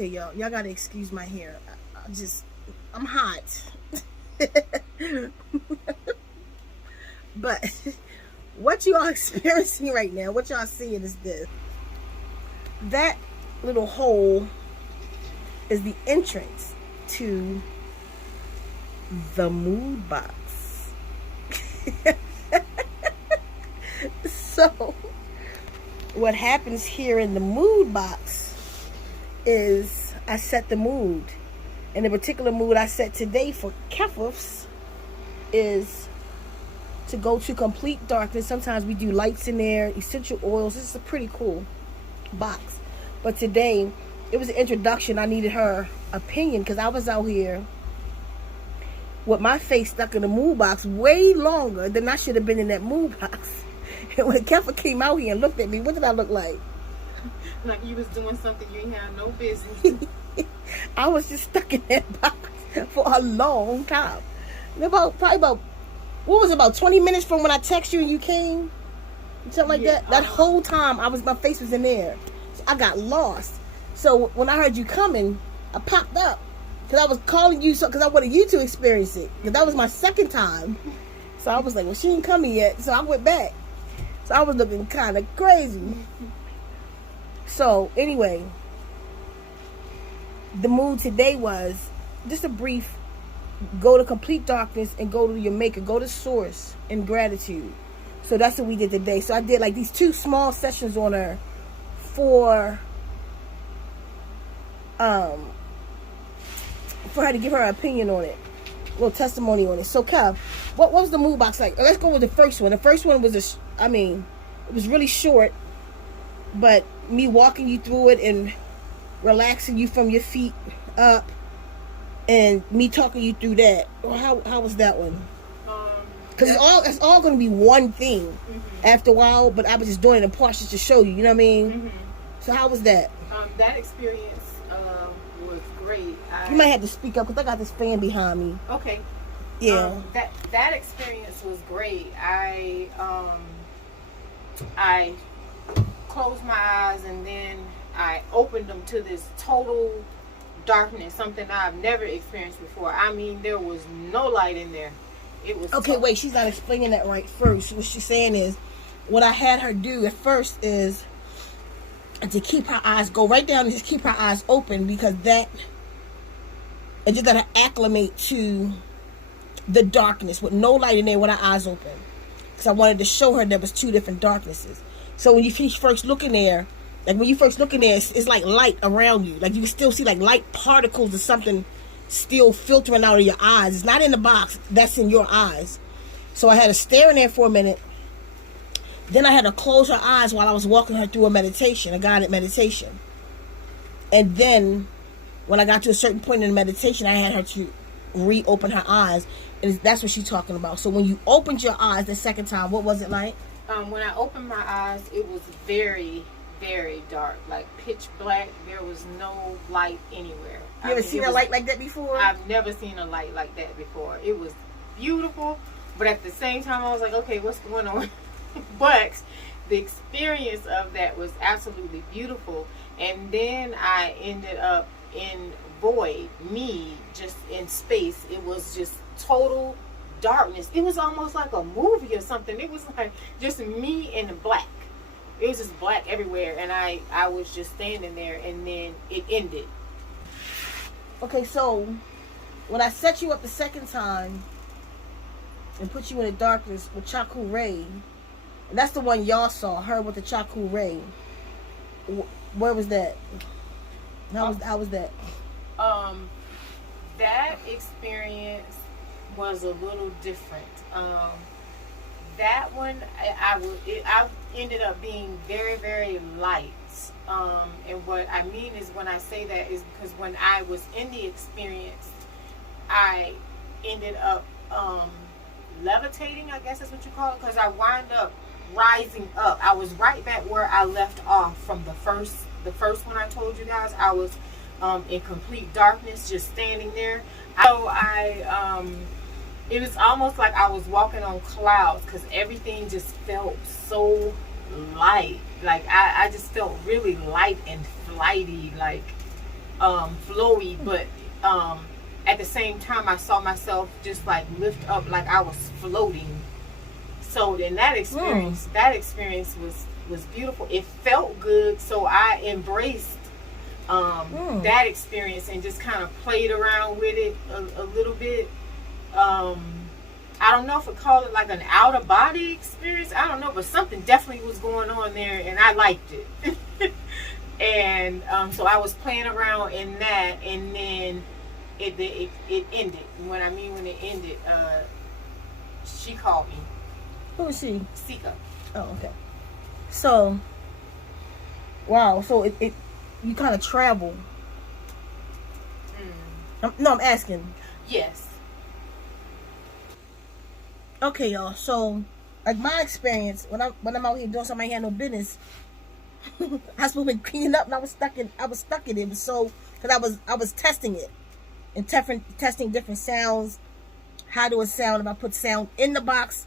Okay, y'all gotta excuse my hair. I'm hot. But what you all experiencing right now, what y'all seeing is this. That little hole is the entrance to the mood box. So what happens here in the mood box is I set the mood. And the particular mood I set today for Kefufs is to go to complete darkness. Sometimes we do lights in there, essential oils. This is a pretty cool box. But today, it was an introduction. I needed her opinion because I was out here with my face stuck in the mood box way longer than I should have been in that mood box. And when Kefa came out here and looked at me, what did I look like? Like you was doing something you ain't had no business. I was just stuck in that box for a long time. Probably about 20 minutes from when I texted you and you came? Something like that. That whole time my face was in there. So I got lost. So when I heard you coming, I popped up. Because I was calling you because I wanted you to experience it. Because that was my second time. So I was like, well, she ain't coming yet. So I went back. So I was looking kind of crazy. So anyway, the mood today was just a brief go to complete darkness and go to your maker, go to source in gratitude. So that's what we did today. So I did like these 2 small sessions on her for her to give her opinion on it, a little testimony on it. So Kev, what was the mood box like? Let's go with the first one. The first one was it was really short, but me walking you through it and relaxing you from your feet up and me talking you through that. How was that one? Because it's all going to be one thing after a while, but I was just doing it in parts just to show you, you know what I mean? So how was that? That experience was great. You might have to speak up because I got this fan behind me. Okay. Yeah. That experience was great. I closed my eyes and then I opened them to this total darkness, something I've never experienced before. I mean, there was no light in there. It was okay. Wait, she's not explaining that right first. What she's saying is, what I had her do at first is to keep her eyes, go right down and just keep her eyes open because that, and just let her acclimate to the darkness with no light in there with her eyes open. Because I wanted to show her there was 2 different darknesses. So when you first look in there, it's like light around you. Like you can still see like light particles or something still filtering out of your eyes. It's not in the box. That's in your eyes. So I had to stare in there for a minute. Then I had to close her eyes while I was walking her through a guided meditation. And then when I got to a certain point in the meditation, I had her to reopen her eyes. And that's what she's talking about. So when you opened your eyes the second time, what was it like? When I opened my eyes, it was very, very dark, like pitch black. There was no light anywhere. You ever seen a light like that before? I've never seen a light like that before. It was beautiful, but at the same time, I was like, okay, what's going on? But the experience of that was absolutely beautiful. And then I ended up in void, me, just in space. It was just total darkness. It was almost like a movie or something. It was like just me in black. It was just black everywhere, and I was just standing there, and then it ended. Okay, so when I set you up the second time and put you in the darkness with Chaku Ray, and that's the one y'all saw, her with the Chaku Ray. Where was that? How was that? That experience was a little different. That one, I ended up being very, very light. And what I mean is when I say that is because when I was in the experience, I ended up levitating, I guess that's what you call it, because I wind up rising up. I was right back where I left off from the first one I told you guys. I was in complete darkness, just standing there. So it was almost like I was walking on clouds because everything just felt so light. Like I just felt really light and flighty. Like flowy, but at the same time I saw myself just like lift up like I was floating. So then that experience was beautiful. It felt good, so I embraced that experience and just kind of played around with it a little bit. I don't know if I call it like an out of body experience. I don't know, but something definitely was going on there, and I liked it. And so I was playing around in that, and then it ended. When it ended, she called me. Who is she? Ceka. Oh, okay. So, wow. So it you kind of travel. I'm asking. Yes. Okay, y'all. So, like my experience when I'm out here doing something I had no business, I was supposed to be cleaning up, and I was stuck in it. It was so because I was testing it and testing different sounds. How do it sound if I put sound in the box?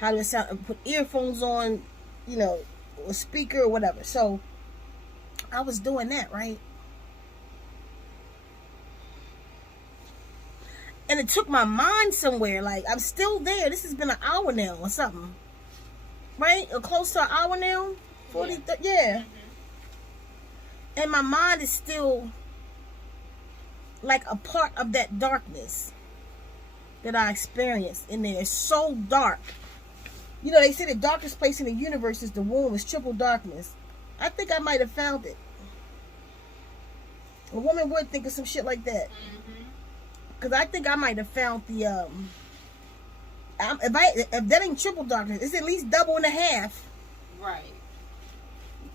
How do it sound if I put earphones on? You know, or speaker or whatever. So I was doing that, right? And it took my mind somewhere. Like, I'm still there. This has been an hour now or something. Right? Or close to an hour now? 40, yeah. And my mind is still like a part of that darkness that I experienced in there. It's so dark. You know, they say the darkest place in the universe is the womb. It's triple darkness. I think I might have found it. A woman would think of some shit like that. Because I think I might have found the, if that ain't triple darkness, it's at least double and a half. Right.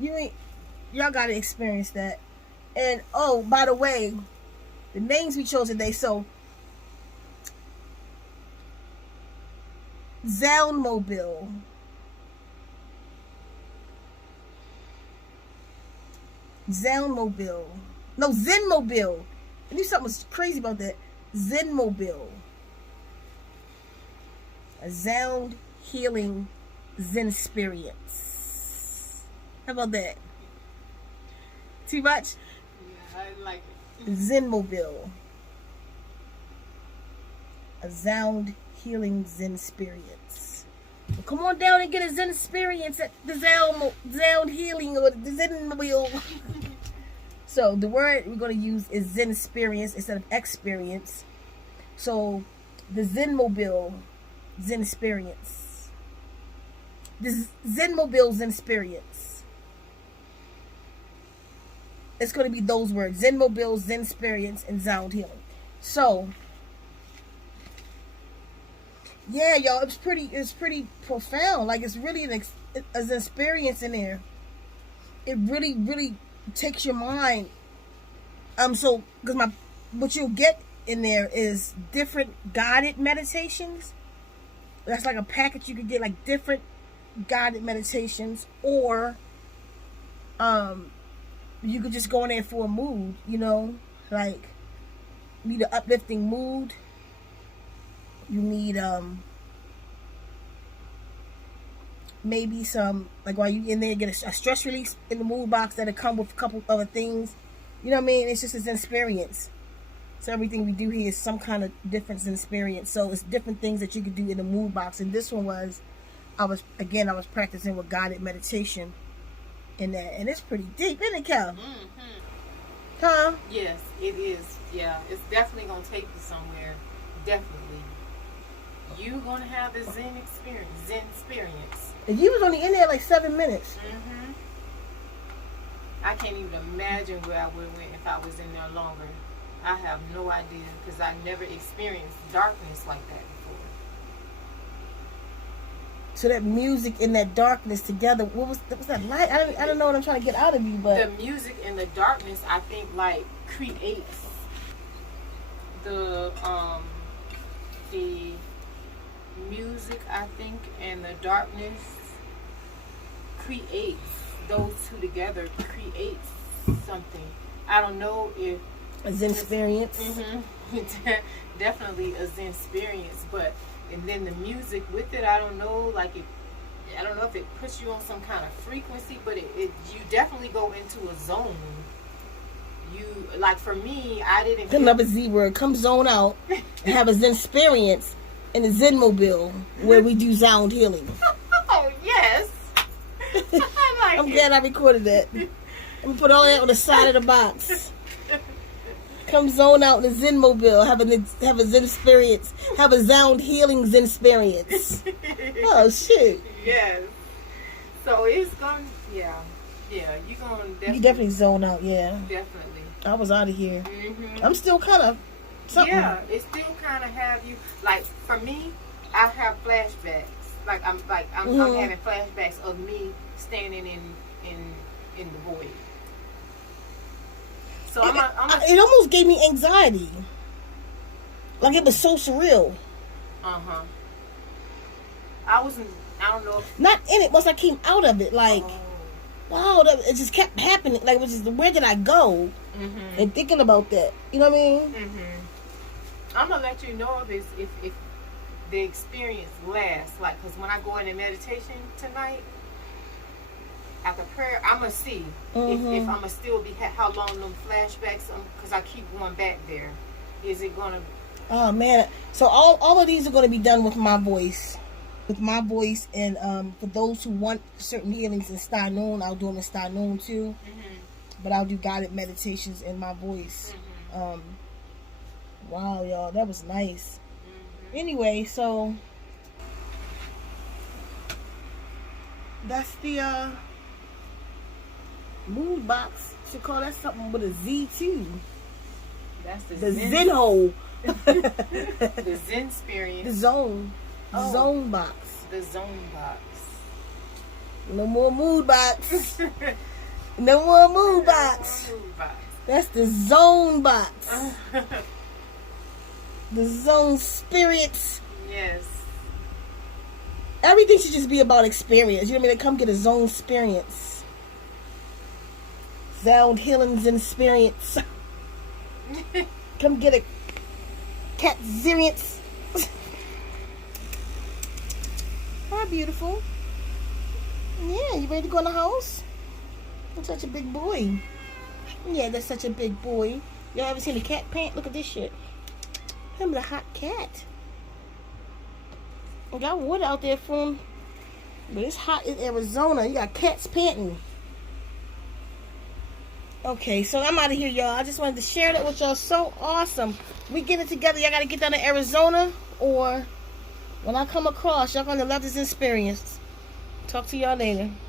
Y'all got to experience that. And, oh, by the way, the names we chose today, so, Zenmobile. No, Zenmobile. I knew something was crazy about that. Zenmobile. A sound healing Zenperience. How about that? Too much? Yeah, I like it. Zenmobile. A sound healing Zenperience. Well, come on down and get a Zenperience at the sound healing or the Zenmobile. So the word we're going to use is Zenperience instead of experience. So the Zenmobile Zenperience. The Zenmobile Zenperience. It's going to be those words: Zenmobile, Zenperience, and sound healing. So yeah, y'all, it's pretty profound. Like, it's really an experience in there. It really takes your mind. So because what you'll get in there is different guided meditations. That's like a package you could get, like different guided meditations, or you could just go in there for a mood. You know, like you need an uplifting mood. You need maybe some, like, while you in there, get a stress release in the mood box that'll come with a couple other things. You know what I mean? It's just an experience. So everything we do here is some kind of difference in experience. So it's different things that you could do in the mood box. And this one was, I was practicing with guided meditation in that, and it's pretty deep, isn't it, Kel? Huh? Yes, it is. Yeah, it's definitely gonna take you somewhere. Definitely. You gonna have the Zen experience. And you was only in there like 7 minutes. I can't even imagine where I would have went if I was in there longer. I have no idea, because I never experienced darkness like that before. So that music and that darkness together, what was that light? I don't know what I'm trying to get out of you, but the music and the darkness, I think, like, creates the music, I think, and the darkness creates, those two together creates something. I don't know if a Zen experience. Definitely a Zen experience, but and then the music with it, I don't know, like I don't know if it puts you on some kind of frequency, but it you definitely go into a zone you, like for me, I didn't Another Z word. Come zone out and have a Zen experience in the Zen mobile where we do sound healing. Oh, yes. I like I'm it. glad I recorded that. Let me put all that on the side of the box. Come zone out in the Zen mobile. Have a Zen experience. Have a sound healing Zen experience. Oh, shit. Yes. So it's going, yeah, you're going to definitely. You definitely zone out, yeah. Definitely. I was out of here. Mm-hmm. I'm still kind of something. Yeah, it still kind of have you, like, for me, I have flashbacks. I'm having flashbacks of me standing in the void. So it almost gave me anxiety. Like it was so surreal. I don't know. Not in it, once I came out of it. Like, wow, it just kept happening. Like, where did I go? Mm-hmm. And thinking about that. You know what I mean? Mm-hmm. I'm going to let you know if the experience lasts. Like, because when I go into meditation tonight, after prayer, I'm going to see if I'm going to still be, how long them flashbacks, because I keep going back there. Is it going to... Oh, man. So all of these are going to be done with my voice. With my voice, and for those who want certain healings in Star Noon, I'll do them in Star Noon too. But I'll do guided meditations in my voice. Wow, y'all, that was nice. Anyway, so that's the mood box. Should call that something with a Z too. That's the Zen hole. The Zen experience. The zone. Oh. Zone box. The zone box. No more mood box. No more mood box. That's the zone box. The zone spirits. Yes. Everything should just be about experience. You know what I mean? Come get a zone experience. Sound healings and experience. Come get a cat experience. Hi, beautiful. Yeah, you ready to go in the house? You're such a big boy. Yeah, that's such a big boy. Y'all ever seen a cat pant? Look at this shit. I'm the hot cat. I got wood out there for him. But it's hot in Arizona. You got cats panting. Okay, so I'm out of here, y'all. I just wanted to share that with y'all. So awesome. We get it together. Y'all got to get down to Arizona, or when I come across, y'all going to love this experience. Talk to y'all later.